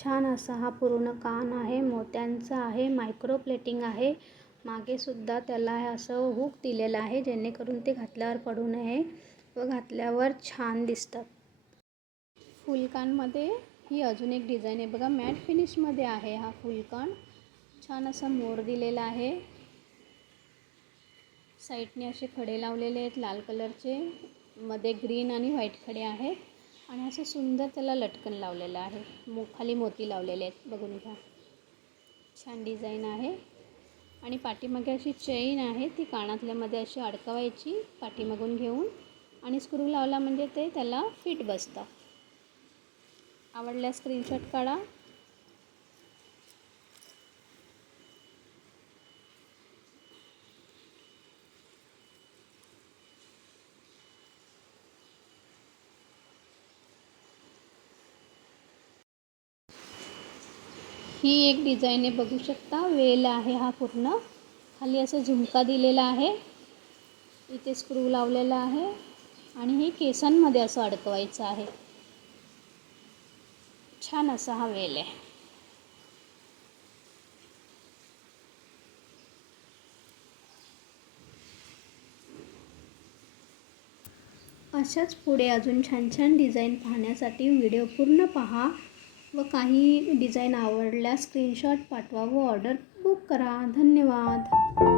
छान असा हा पूर्ण कान आहे मोत्यांचा आहे मायक्रो प्लेटिंग आहे. मागे सुद्धा त्याला हे असं हुक दिलेलं आहे जेणेकरून ते घातल्यावर पडू नये व घातल्यावर छान दिसतात. फुलकांमध्ये ही अजून एक डिझाईन आहे. बघा मॅट फिनिशमध्ये आहे हा फुलकण छान असा मोर दिलेला आहे. साईडने असे खडे लावलेले आहेत लाल कलरचे मध्ये ग्रीन आणि व्हाईट खडे आहेत. आणि असं सुंदर त्याला लटकन लावलेलं आहे. मो खाली मोती लावलेले आहेत. बघून घ्या. छान डिझाईन आहे. आणि पाठीमागे अशी चेन आहे. ती कानातल्यामध्ये अशी अडकवायची पाठीमागून घेऊन. आणि स्क्रू लावला म्हणजे ते त्याला फिट बसतं. आवडल्यास स्क्रीनशॉट काढा. ही एक डिझाईन आहे बघू शकता. वेल आहे हा पूर्ण. खाली असं झुमका दिलेला आहे. इथे स्क्रू लावलेला आहे. आणि हे केसांमध्ये असं अडकवायचं आहे. छान असा हा वेल आहे. अशाच पुढे अजून छान छान डिझाईन पाहण्यासाठी व्हिडिओ पूर्ण पहा. व काही डिझाईन आवडल्यास स्क्रीनशॉट पाठवा व ऑर्डर बुक करा. धन्यवाद.